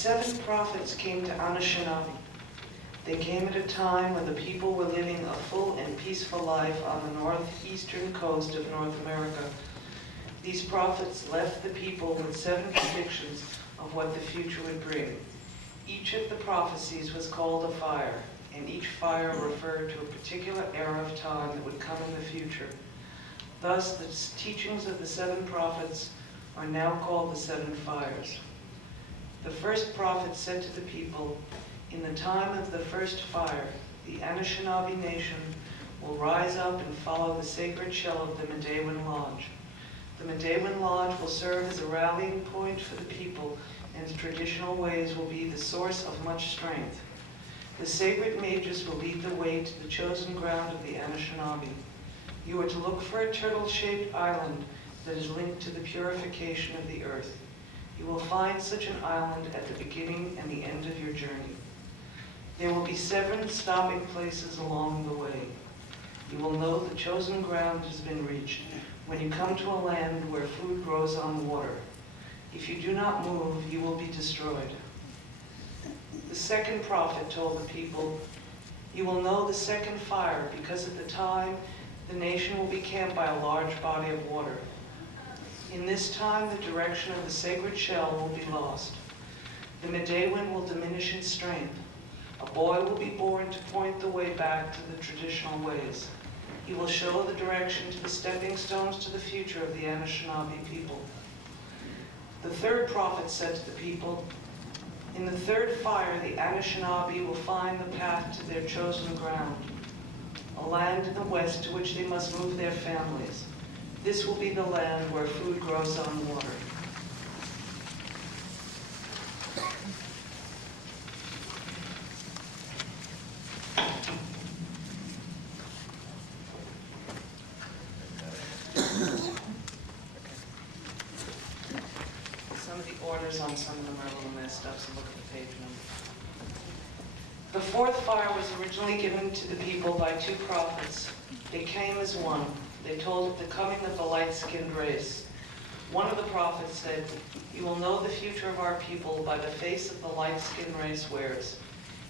7 prophets came to Anishinaabe. They came at a time when the people were living a full and peaceful life on the northeastern coast of North America. These prophets left the people with 7 predictions of what the future would bring. Each of the prophecies was called a fire, and each fire referred to a particular era of time that would come in the future. Thus, the teachings of the 7 prophets are now called the 7 fires. The first prophet said to the people, "In the time of the first fire, the Anishinaabe nation will rise up and follow the sacred shell of the Medewan Lodge. The Medewan Lodge will serve as a rallying point for the people, and its traditional ways will be the source of much strength. The sacred mages will lead the way to the chosen ground of the Anishinaabe. You are to look for a turtle-shaped island that is linked to the purification of the earth. You will find such an island at the beginning and the end of your journey. There will be 7 stopping places along the way. You will know the chosen ground has been reached when you come to a land where food grows on water. If you do not move, you will be destroyed." The second prophet told the people, "You will know the second fire because at the time the nation will be camped by a large body of water. In this time, the direction of the sacred shell will be lost. The Medewan will diminish in strength. A boy will be born to point the way back to the traditional ways. He will show the direction to the stepping stones to the future of the Anishinaabe people." The third prophet said to the people, "In the third fire, the Anishinaabe will find the path to their chosen ground, a land in the west to which they must move their families. This will be the land where food grows on water." Some of the orders on some of them are a little messed up, so look at the page number. The fourth fire was originally given to the people by 2 prophets. They came as one. They told of the coming of the light-skinned race. One of the prophets said, "You will know the future of our people by the face of the light-skinned race wears.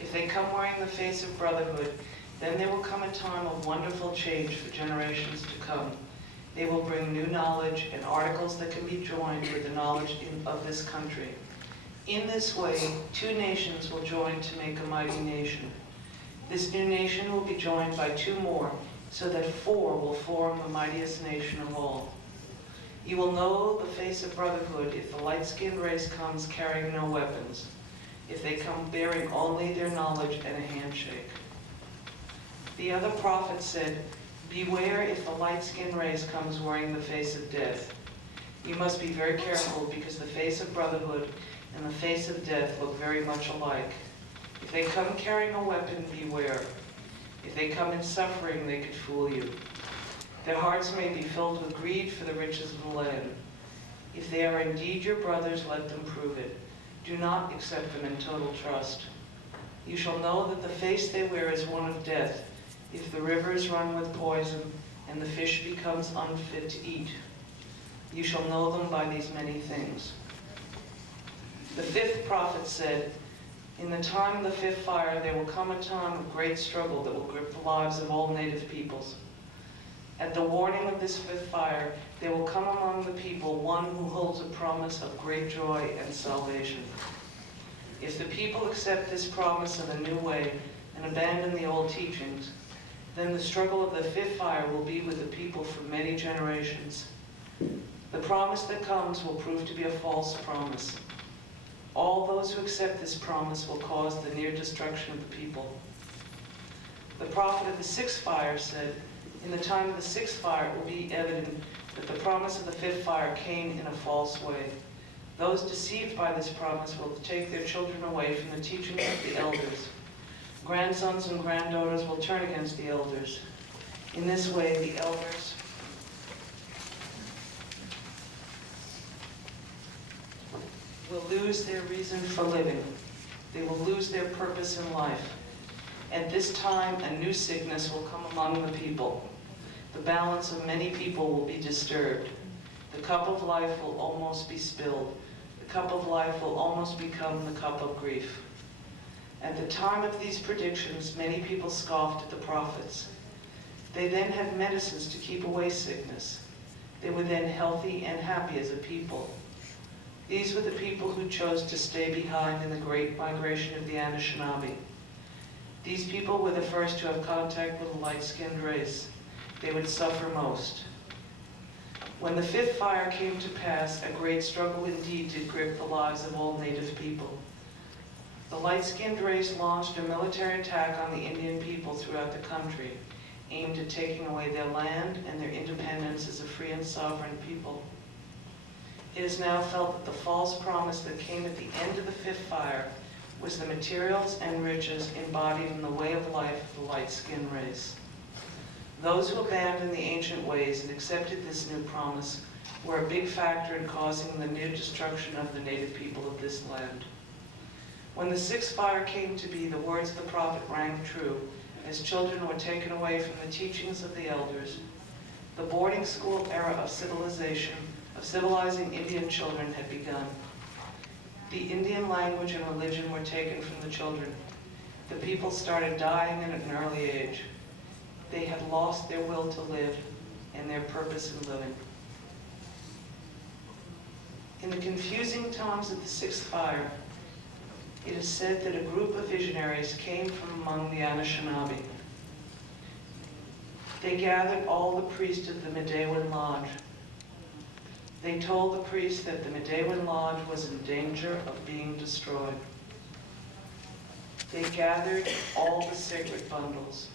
If they come wearing the face of brotherhood, then there will come a time of wonderful change for generations to come. They will bring new knowledge and articles that can be joined with the knowledge of this country. In this way, 2 nations will join to make a mighty nation. This new nation will be joined by 2 more, so that 4 will form the mightiest nation of all. You will know the face of brotherhood if the light-skinned race comes carrying no weapons, if they come bearing only their knowledge and a handshake." The other prophet said, "Beware if the light-skinned race comes wearing the face of death. You must be very careful because the face of brotherhood and the face of death look very much alike. If they come carrying a weapon, beware. If they come in suffering, they could fool you. Their hearts may be filled with greed for the riches of the land. If they are indeed your brothers, let them prove it. Do not accept them in total trust. You shall know that the face they wear is one of death, if the rivers run with poison and the fish becomes unfit to eat. You shall know them by these many things." The fifth prophet said, "In the time of the 5th fire, there will come a time of great struggle that will grip the lives of all native peoples. At the warning of this 5th fire, there will come among the people one who holds a promise of great joy and salvation. If the people accept this promise of a new way and abandon the old teachings, then the struggle of the 5th fire will be with the people for many generations. The promise that comes will prove to be a false promise. All those who accept this promise will cause the near destruction of the people." The prophet of the 6th fire said, "In the time of the 6th fire, it will be evident that the promise of the 5th fire came in a false way. Those deceived by this promise will take their children away from the teachings of the elders. Grandsons and granddaughters will turn against the elders. In this way, the elders will lose their reason for living. They will lose their purpose in life. At this time, a new sickness will come among the people. The balance of many people will be disturbed. The cup of life will almost be spilled. The the cup of life will almost become the cup of grief. At the time of these predictions, many people scoffed at the prophets. They then had medicines to keep away sickness. They were then healthy and happy as a people. These were the people who chose to stay behind in the great migration of the Anishinaabe. These people were the first to have contact with the light-skinned race. They would suffer most. When the fifth fire came to pass, a great struggle indeed did grip the lives of all native people. The light-skinned race launched a military attack on the Indian people throughout the country, aimed at taking away their land and their independence as a free and sovereign people. It is now felt that the false promise that came at the end of the fifth fire was the materials and riches embodied in the way of life of the light-skinned race. Those who abandoned the ancient ways and accepted this new promise were a big factor in causing the near destruction of the native people of this land. When the sixth fire came to be, the words of the prophet rang true, as children were taken away from the teachings of the elders. The boarding school era of civilizing Indian children had begun. The Indian language and religion were taken from the children. The people started dying at an early age. They had lost their will to live and their purpose in living. In the confusing times of the sixth fire, it is said that a group of visionaries came from among the Anishinaabe. They gathered all the priests of the Medewan Lodge. They told the priests that the Medewan Lodge was in danger of being destroyed. They gathered all the sacred bundles.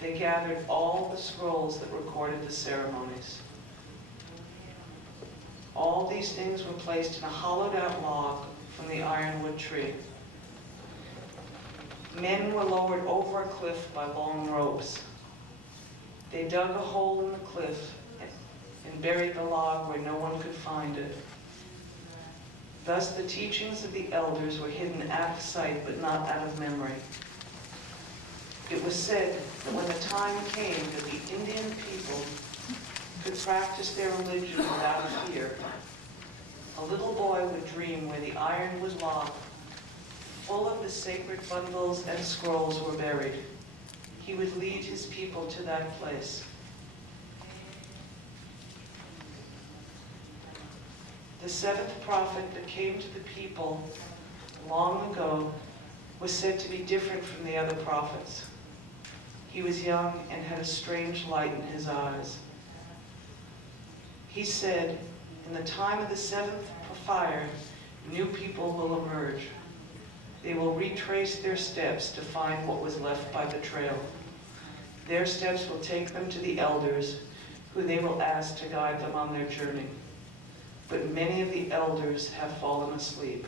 They gathered all the scrolls that recorded the ceremonies. All these things were placed in a hollowed-out log from the ironwood tree. Men were lowered over a cliff by long ropes. They dug a hole in the cliff and buried the log where no one could find it. Thus the teachings of the elders were hidden out of sight but not out of memory. It was said that when the time came that the Indian people could practice their religion without fear, a little boy would dream where the ironwood log, full of the sacred bundles and scrolls, were buried. He would lead his people to that place. The seventh prophet that came to the people long ago was said to be different from the other prophets. He was young and had a strange light in his eyes. He said, in the time of the seventh fire, new people will emerge. They will retrace their steps to find what was left by the trail. Their steps will take them to the elders, who they will ask to guide them on their journey. But many of the elders have fallen asleep.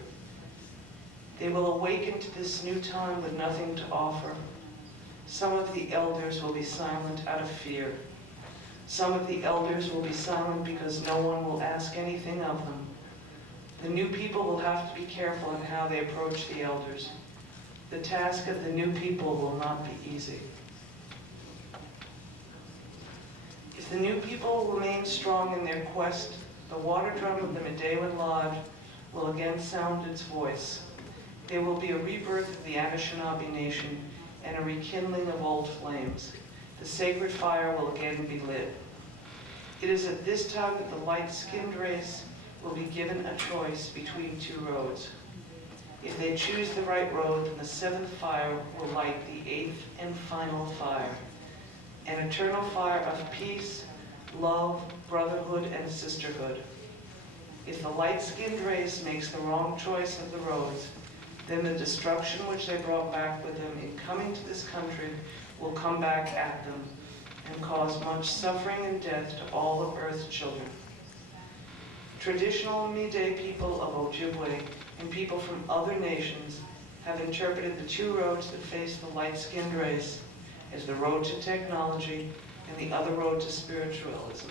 They will awaken to this new time with nothing to offer. Some of the elders will be silent out of fear. Some of the elders will be silent because no one will ask anything of them. The new people will have to be careful in how they approach the elders. The task of the new people will not be easy. If the new people remain strong in their quest, the water drum of the Medewan Lodge will again sound its voice. There will be a rebirth of the Anishinaabe nation and a rekindling of old flames. The sacred fire will again be lit. It is at this time that the light-skinned race will be given a choice between two roads. If they choose the right road, then the seventh fire will light the eighth and final fire, an eternal fire of peace, love, brotherhood, and sisterhood. If the light-skinned race makes the wrong choice of the roads, then the destruction which they brought back with them in coming to this country will come back at them and cause much suffering and death to all of Earth's children. Traditional Mide people of Ojibwe and people from other nations have interpreted the two roads that face the light-skinned race as the road to technology and the other road to spiritualism.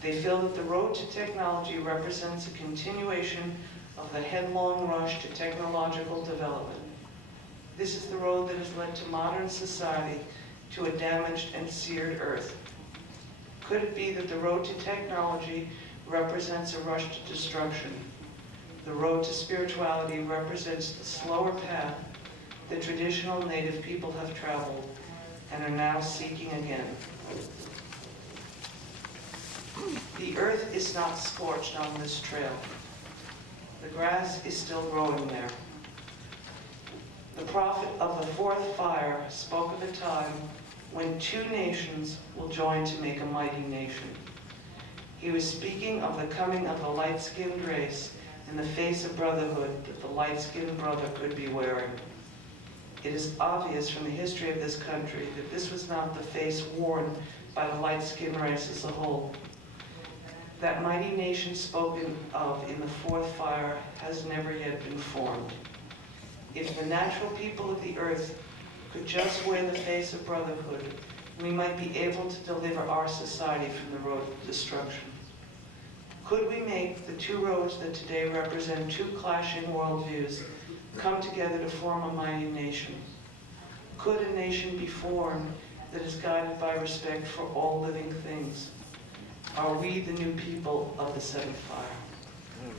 They feel that the road to technology represents a continuation of the headlong rush to technological development. This is the road that has led to modern society to a damaged and seared earth. Could it be that the road to technology represents a rush to destruction. The road to spirituality represents the slower path the traditional native people have traveled and are now seeking again. The earth is not scorched on this trail. The grass is still growing there. The prophet of the fourth fire spoke of a time when two nations will join to make a mighty nation. He was speaking of the coming of the light-skinned race and the face of brotherhood that the light-skinned brother could be wearing. It is obvious from the history of this country that this was not the face worn by the light-skinned race as a whole. That mighty nation spoken of in the fourth fire has never yet been formed. If the natural people of the earth could just wear the face of brotherhood, we might be able to deliver our society from the road to destruction. Could we make the two roads that today represent two clashing worldviews come together to form a mighty nation? Could a nation be formed that is guided by respect for all living things? Are we the new people of the seventh fire?